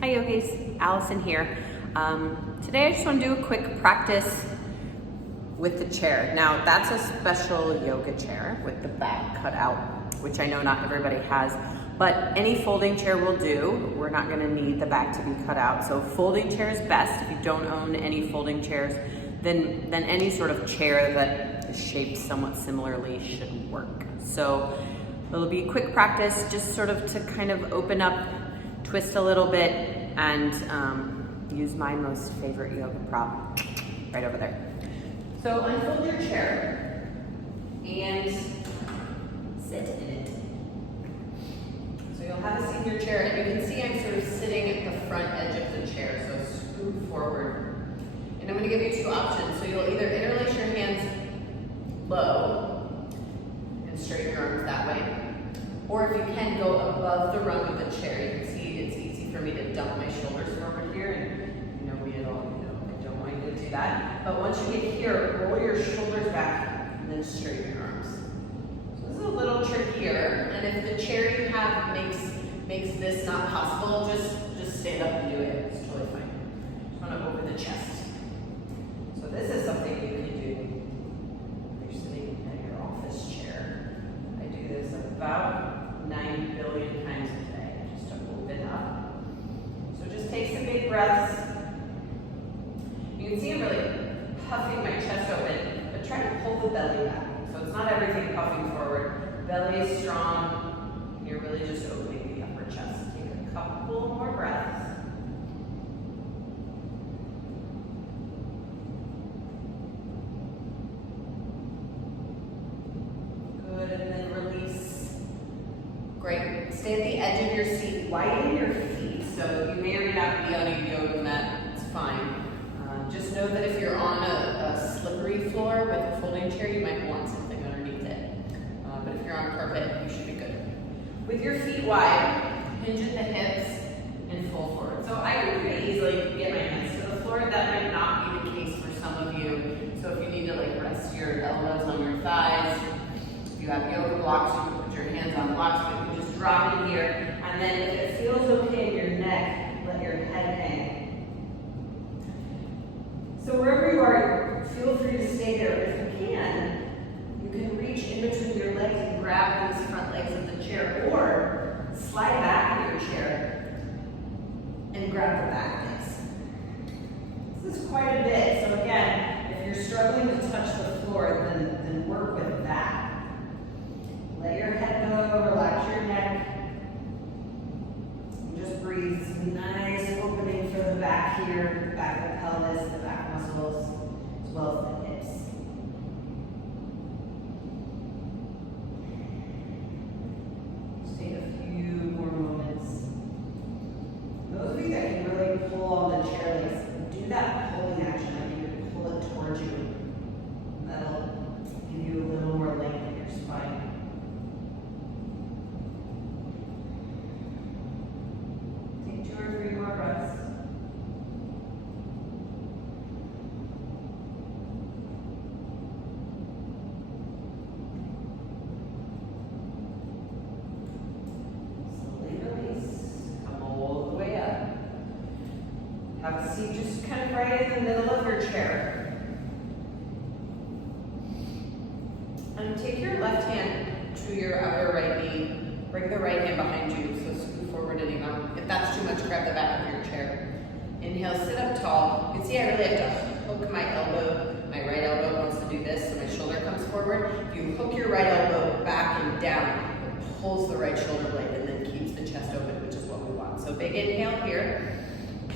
Hi yogis, Allison here. Today I just want to do a quick practice with the chair. Now that's a special yoga chair with the back cut out, which I know not everybody has, but any folding chair will do. We're not going to need the back to be cut out. So folding chair is best. If you don't own any folding chairs, then any sort of chair that is shaped somewhat similarly should work. So it'll be a quick practice just sort of to kind of open up, twist a little bit, and use my most favorite yoga prop right over there. So unfold your chair and sit in it. So you'll have a seat in your chair, and you can see I'm sort of sitting at the front edge of the chair, so scoot forward. And I'm going to give you two options. So you'll either interlace your hands low and straighten your arms that way, or if you can, go above the rung of the chair. You can see it's easy for me to dump my shoulders forward here, and you know me at all, I don't want you to do that. But once you get here, roll your shoulders back and then straighten your arms. So this is a little trickier, and if the chair you have makes this not possible, just stand up and do it. It's totally fine. Just want to open the chest. So this is something you can do when you're sitting in your office chair. I do this about 9 billion times a day, just to open up. So just take some big breaths. You can see I'm really puffing my chest open, but try to pull the belly back. So it's not everything puffing forward. Belly is strong. You're really just opening the upper chest. Take a couple more breaths. Good, and then release. Great. Stay at the edge of your seat. Widen your feet. So you may or may not be on a yoga mat. It's fine. Just know that if you're on a slippery floor with a folding chair, you might want something underneath it. But if you're on carpet, you should be good. With your feet wide, hinge at the hips and fold forward. So I can pretty easily get my hands to the floor. That might not be the case for some of you. So if you need to rest your elbows on your thighs, if you have yoga blocks, you can put your hands on blocks, but you can just drop in here. And then if it feels okay in your neck, let your head hang. So wherever you are, feel free to stay there. If you can reach in between your legs and grab these front legs of the chair, or slide back in your chair and grab the back legs. This is quite a bit. So again, if you're struggling to touch the floor, then work with that. Let your head go, relax your neck. And just breathe. Nice opening for the back here, back of the pelvis, the back muscles, as well as the hips. Just take a few more moments. Those of you that can really pull on the chair legs, do that pulling action. I need you to pull it towards you. That'll give you a little more length in your spine. Take 2 or 3 more breaths. Slowly release. Come all the way up. Have a seat just kind of right in the middle of your chair. And take your left hand to your upper right knee. Bring the right hand behind you, so scoot forward any more. If that's too much, grab the back of your chair. Inhale, sit up tall. You can see I really have to hook my elbow. My right elbow wants to do this, so my shoulder comes forward. If you hook your right elbow back and down, it pulls the right shoulder blade and then keeps the chest open, which is what we want. So big inhale here.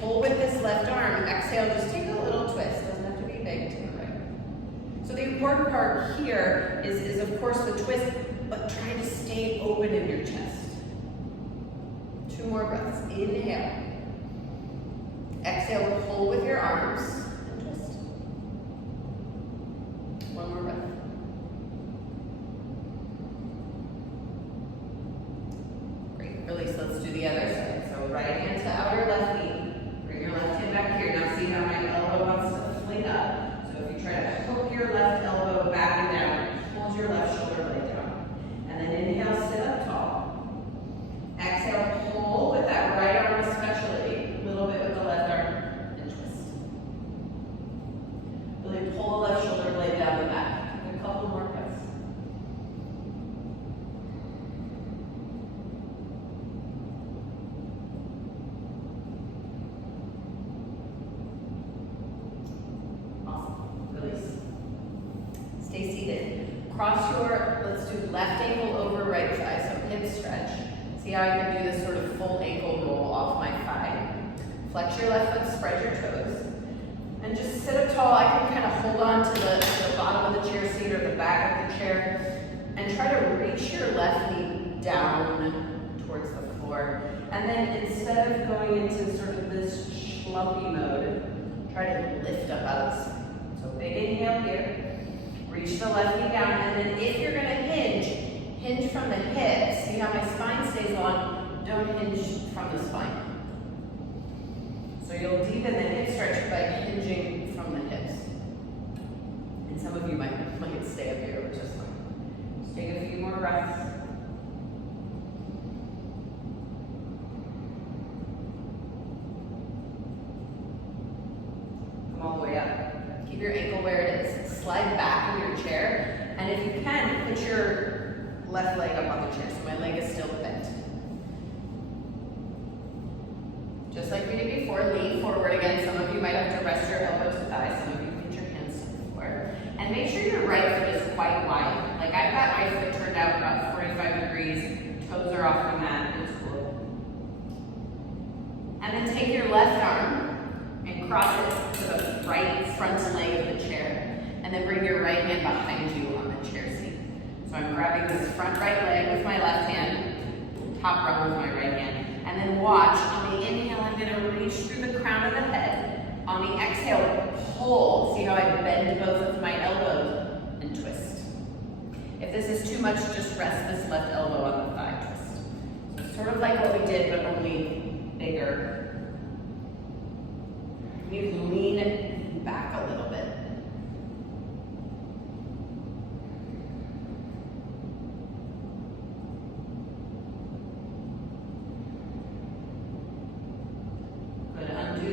Pull with this left arm. Exhale, just take a little twist. Doesn't have to be big to the right. So the important part here is of course the twist, but try to stay open in your chest. 2 more breaths. Inhale. Exhale, pull with your arms and twist. 1 more breath. Great. Release. Let's do the other side. So right hand to outer left knee. Bring your left hand back here. Now see how my elbow wants to fling up. So if you try to hook your left elbow back and down, hold your left shoulder blade down. And then inhale, sit up tall. Exhale, pull with that right arm especially. Cross your, let's do left ankle over right thigh, so hip stretch. See how I can do this sort of full ankle roll off my thigh. Flex your left foot, spread your toes. And just sit up tall. I can kind of hold on to the bottom of the chair seat or the back of the chair and try to reach your left knee down towards the floor. And then instead of going into sort of this schlumpy mode, try to lift up out of the spine. So big inhale here, reach the left knee down, and then if you're gonna hinge from the hips. See how my spine stays long, don't hinge from the spine. So you'll deepen the hip stretch by hinging from the hips. And some of you might stay up here, which is fine. Just take a few more breaths. Come all the way up. Keep your ankle where it is. Slide back in your chair. And if you can, put your left leg up on the chair so my leg is still bent. Just like we did before, lean forward again. Some of you might have to rest your elbow to thigh. Some of you put your hands to the floor. And make sure your right foot is quite wide. Like I've got my foot turned out about 45 degrees. Toes are off the mat. It's cool. And then take your left arm and cross it to the right front leg of the chair. And then bring your right hand behind you on the chair seat. So I'm grabbing this front right leg with my left hand, top rung with my right hand. And then watch, on the inhale, I'm gonna reach through the crown of the head. On the exhale, pull. See how I bend both of my elbows and twist. If this is too much, just rest this left elbow on the thigh twist. So it's sort of like what we did, but only bigger. You can lean back a little bit.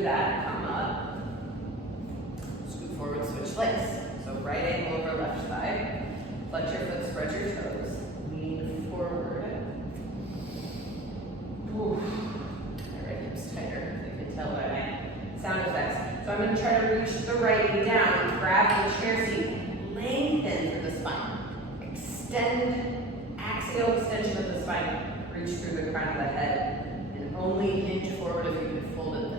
That, come up, scoot forward, switch legs. So right ankle over left thigh, flex your foot, spread your toes, lean forward. Ooh, my right hip's tighter, you can tell by my sound effects. So I'm gonna try to reach the right knee down, grab the chair seat, lengthen through the spine, extend, axial extension of the spine, reach through the crown of the head, and only hinge forward if you can fold it.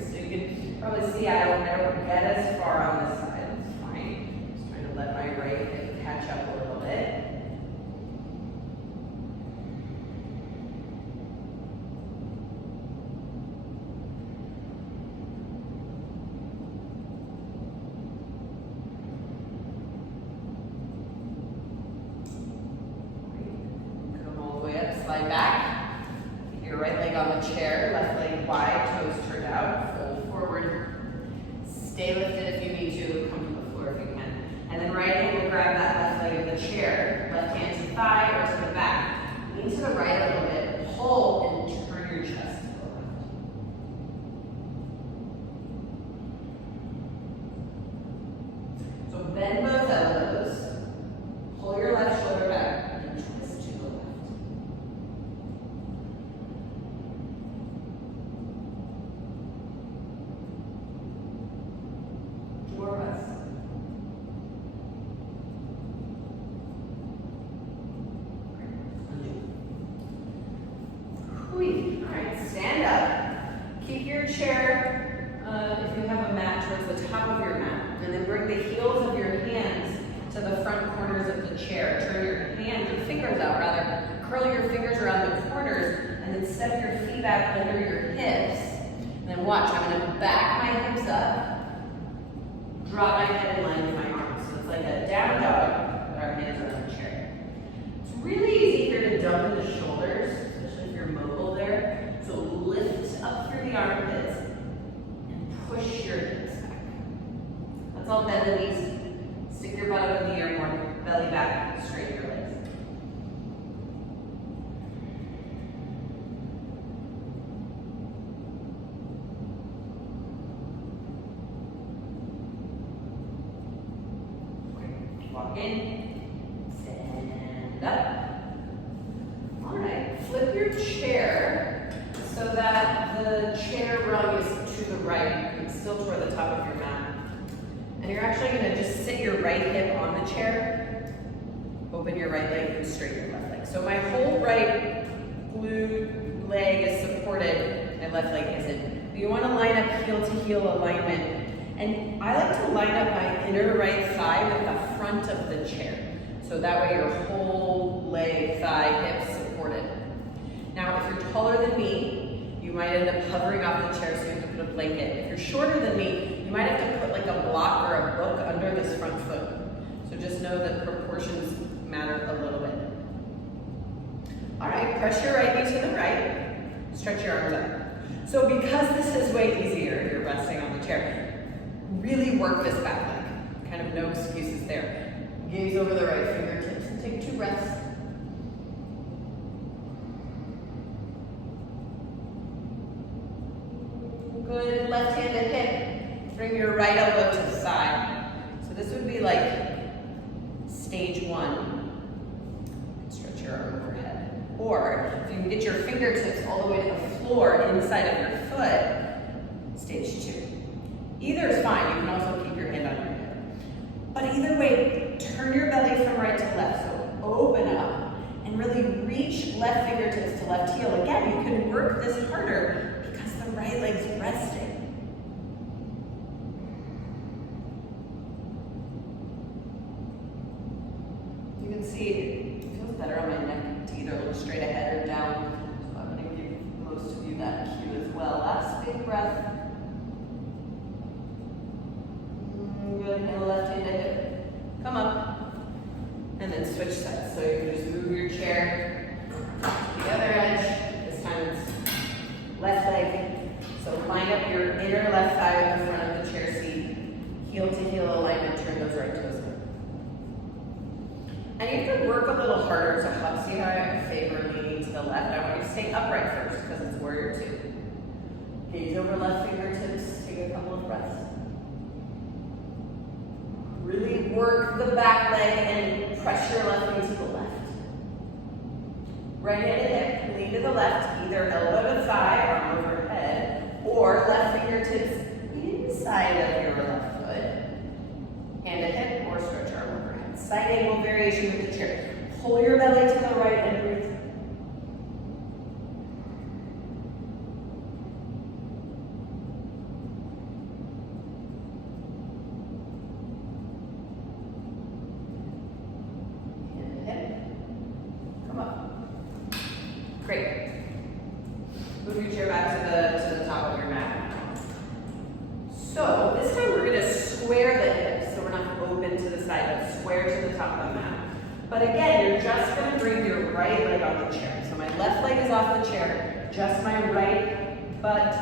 So you can probably see I don't get as far on this side. It's fine. Just trying to let my right hip catch up a little bit. Come all the way up, slide back. Keep your right leg on the chair, left leg wide, toes turned out. Forward, stay lifted if you need to, come to the floor if you can. And then right hand will grab that left leg of the chair, left hand to the thigh or to the back. Lean to the right a little bit, pull and turn your chest to the left. So bend both elbows, pull your left shoulder back, and twist to the left. Alright, stand up. Keep your chair, if you have a mat, towards the top of your mat. And then bring the heels of your hands to the front corners of the chair. Turn your fingers out rather. Curl your fingers around the corners and then step your feet back under your hips. And then watch, I'm going to back my hips up, draw my head in line with my arms. So it's like a down dog, but our hands are on the chair. It's really easy here to dump in the shoulders, especially if you're mobile there. So lift up through the armpits and push your hips back. Let's all bend the knees. Stick your butt up in the air more, belly back, straighten your legs. Walk in, stand up. All right, flip your chair so that the chair rung is to the right, but still toward the top of your mat. And you're actually gonna just sit your right hip on the chair Open your right leg and straighten your left leg. So my whole right glute leg is supported, my left leg isn't. You want to line up heel to heel alignment. And I like to line up my inner right thigh with the front of the chair. So that way your whole leg, thigh, hips supported. Now, if you're taller than me, you might end up hovering off the chair, so you have to put a blanket. If you're shorter than me, you might have to put like a block or a book under this front foot. So just know that proportions matter a little bit. All right, press your right knee to the right, stretch your arms up. So because this is way easier, you're resting on the chair, really work this back leg. Kind of no excuses there. Gaze over the right fingertips and take 2 breaths. Good, left hand to hip. Bring your right elbow to the side. So this would be like stage 1. Stretch your arm overhead. Or if you can get your fingertips all the way to the floor inside of your foot, stage 2. Either is fine. You can also keep your hand on your hip. But either way, turn your belly from right to left. So open up and really reach left fingertips to left heel. Again, you can work this harder because the right leg's resting. You can see it feels better on my neck to either look straight ahead or down. So I'm going to give most of you that cue as well. Last big breath. Good, inhale, left hand to hip. Come up. And then switch sides. So you can just move your chair to the other edge. This time it's left leg. So line up your inner left thigh with the front of the chair seat. Heel to heel alignment, turn those right toes in. And you can work a little harder to hug. See how I favor leaning to the left? I want you to stay upright first because it's warrior 2. Gaze over left fingertips, take a couple of breaths. Really work the back leg and press your left knee to the left. Right hand to hip, lean to the left, either elbow to thigh, arm overhead, or left fingertips inside of your left foot. Hand to hip or stretch arm overhead. Side angle variation with the chair. Pull your belly to the right and breathe. Great. Move your chair back to the top of your mat. So this time we're going to square the hips, so we're not open to the side, but square to the top of the mat. But again, you're just going to bring your right leg on the chair. So my left leg is off the chair, just my right butt,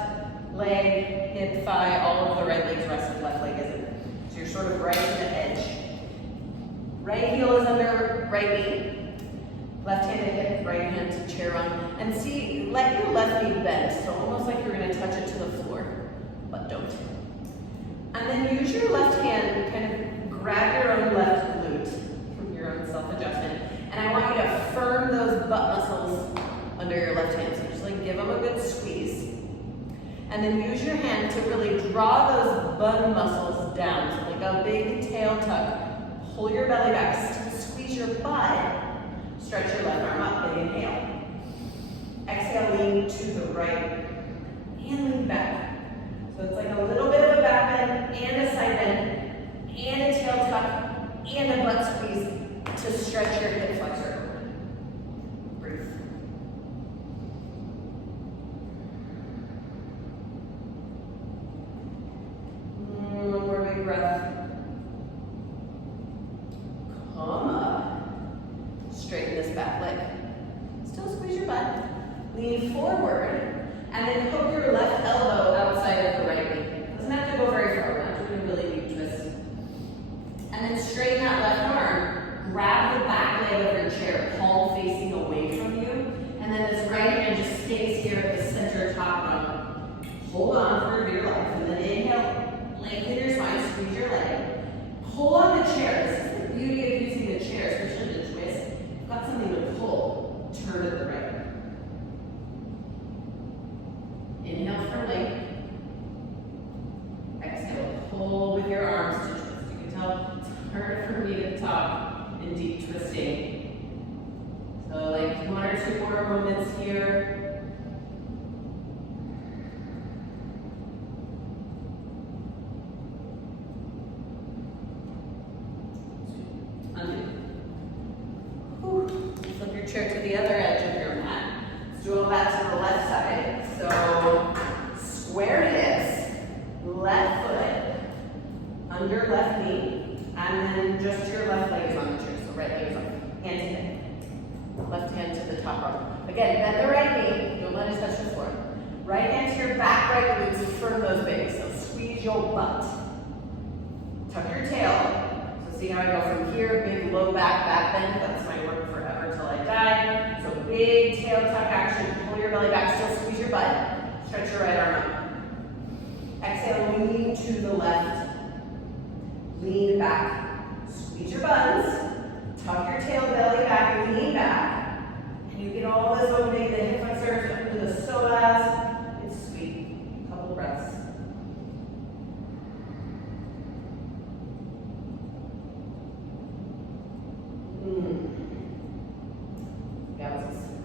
leg, hip, thigh, all of the right leg's rested, left leg isn't. So you're sort of right to the edge. Right heel is under right knee. Left hand to hip, right hand to chair run. And see, let your left knee bend, so almost like you're going to touch it to the floor, but don't. And then use your left hand, kind of grab your own left glute from your own self-adjustment. And I want you to firm those butt muscles under your left hand. So just like give them a good squeeze. And then use your hand to really draw those bun muscles down. So like a big tail tuck. Pull your belly back, squeeze your butt. Stretch your left arm up, big inhale. Exhale, lean to the right and lean back. So it's like a little bit of a back bend and a side bend and a tail tuck and a butt squeeze to stretch your hip flexor. Breathe. One more big breath. Come up. Straighten this back leg. Still squeeze your butt. Lean forward, and then hook your left elbow outside of the right knee. Doesn't have to go very far. We're not doing a really deep twist. And then straighten that left arm. Grab the back leg of your chair, palm facing away from you, and then this right hand just stays here at the center top bone. Hold on for your life, and then inhale, lengthen your spine, squeeze your leg. Pull on the chair. This is the beauty of using the chair, especially the twist. Got something to pull, turn to the right. Inhale firmly. Exhale, pull with your arms to twist. You can tell it's hard for me to talk in deep twisting back right glutes, firm those bigs. So squeeze your butt. Tuck your tail. So see how I go from here, big low back bend. That's my work forever till I die. So big tail tuck action. Pull your belly back, still squeeze your butt. Stretch your right arm up. Exhale, lean to the left. Lean back. Squeeze your buns. Tuck your tail, belly back, lean back. And you get all this opening, the hip flexors up into the psoas. It's sweet. Couple breaths.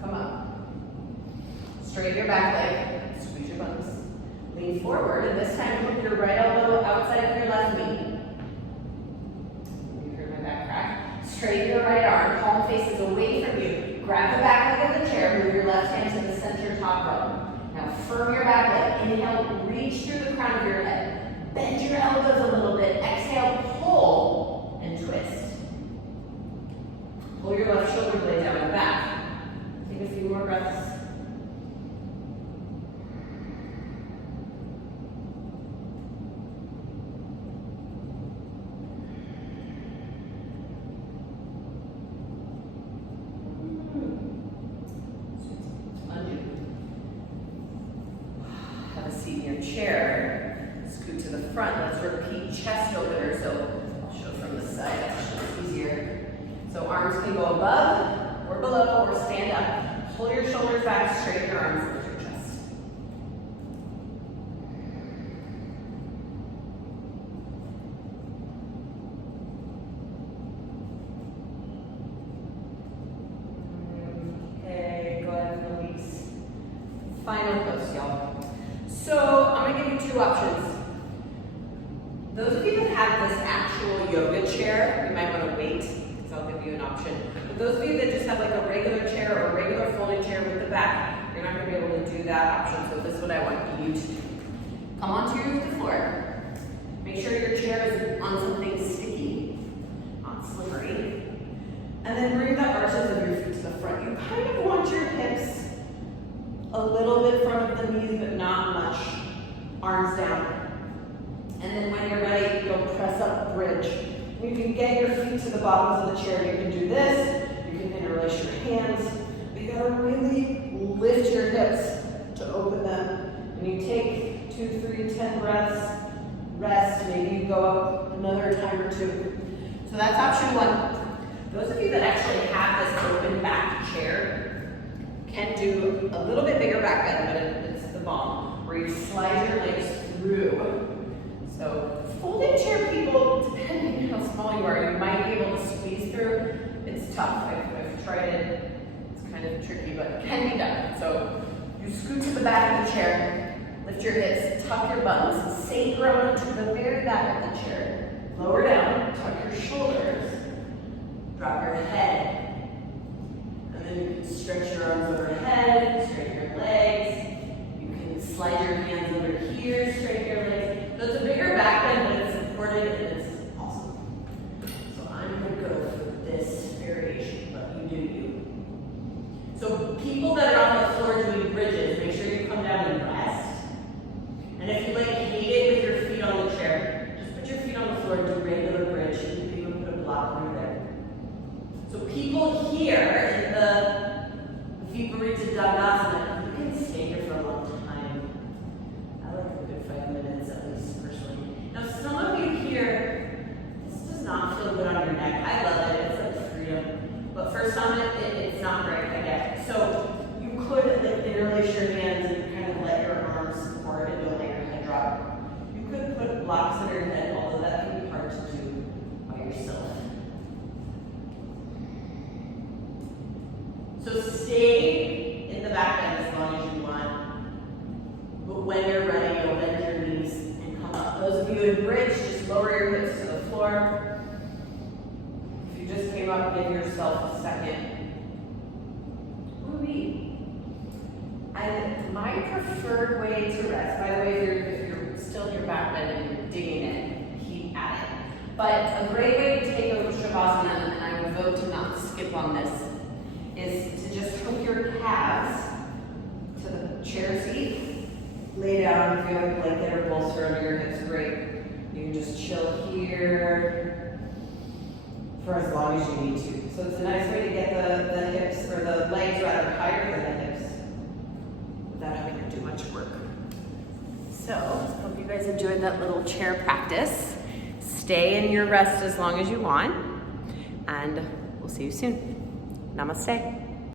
Come up. Straighten your back leg. Squeeze your buns. Lean forward, and this time hook your right elbow outside of your left knee. You heard my back crack. Straighten your right arm. Palm faces away from you. Grab the back leg of the chair. Move your left hand to the center top row. Now firm your back leg. Inhale, reach through the crown of your head. Bend your elbows a little bit. Exhale, pull and twist. Pull your left shoulder blade down and back. Take a few more breaths. Have a seat in your chair. Scoot to the front. Let's repeat chest opener. So I'll show from the side. That's easier. So arms can go above or below or stand up. Pull your shoulders back, straighten your arms towards your chest. Okay, go ahead and release. Final pose, y'all. So I'm gonna give you two options. Those of you that have this actual yoga chair, you might want to wait. I'll give you an option. But those of you that just have like a regular chair or a regular folding chair with the back, you're not going to be able to do that option. So this is what I want you to do. Come onto the floor. Make sure your chair is on something sticky, not slippery. And then bring the arches of your feet to the front. You kind of want your hips a little bit front of the knees, but not much. Arms down. And then when you're ready, you'll press up, bridge. You can get your feet to the bottoms of the chair. You can do this. You can interlace your hands. But you gotta really lift your hips to open them. And you take 2, 3, 10 breaths. Rest. Maybe you go up another time or two. So that's option one. Those of you that actually have this open back chair can do a little bit bigger back bend, but it's the bomb, where you slide your legs through. So folding chair people, depending on how small you are, you might be able to squeeze through. It's tough. I've tried it. It's kind of tricky, but it can be done. So you scoot to the back of the chair, lift your hips, tuck your buns, sacrum to the very back of the chair. Lower down, tuck your shoulders, drop your head. And then you can stretch your arms overhead, straighten your legs. You can slide your hands over here, straighten your legs. So it's a bigger back bend, but it's supported and it's awesome. So I'm going to go for this variation, but you do you. So people that are on the floor doing bridges, make sure you come down and rest. And if you hate it with your feet on the chair, just put your feet on the floor and do regular bridge. You can even put a block under there. So people here in the Viparita Dandasana, you can stay here for a long time. I like a good 5 minutes at least personally. Now some of you here, this does not feel good on your neck. I love it, it's like freedom. But for some it's not great, I get it. So you could interlace your hands and kind of let your arms support and don't let your head drop. You could put blocks under your head, although that can be hard to do by yourself. So stay in the back bend as long as you want. But when you're ready, you'll bend your knees and come up. Those of you in bridge, just lower your hips to the floor. If you just came up, give yourself a second. Woo-wee. And my preferred way to rest, by the way, if you're still in your back bend and you're digging it, keep at it. But a great way to take over Shavasana, and I would vote to not skip on this, is to just hook your calves to the chair seat, lay down down. If you have a blanket or bolster under your hips, great. You can just chill here for as long as you need to. So it's a nice way to get the hips, or the legs rather, higher than the hips without having to do much work. So, hope you guys enjoyed that little chair practice. Stay in your rest as long as you want, and we'll see you soon. Namaste.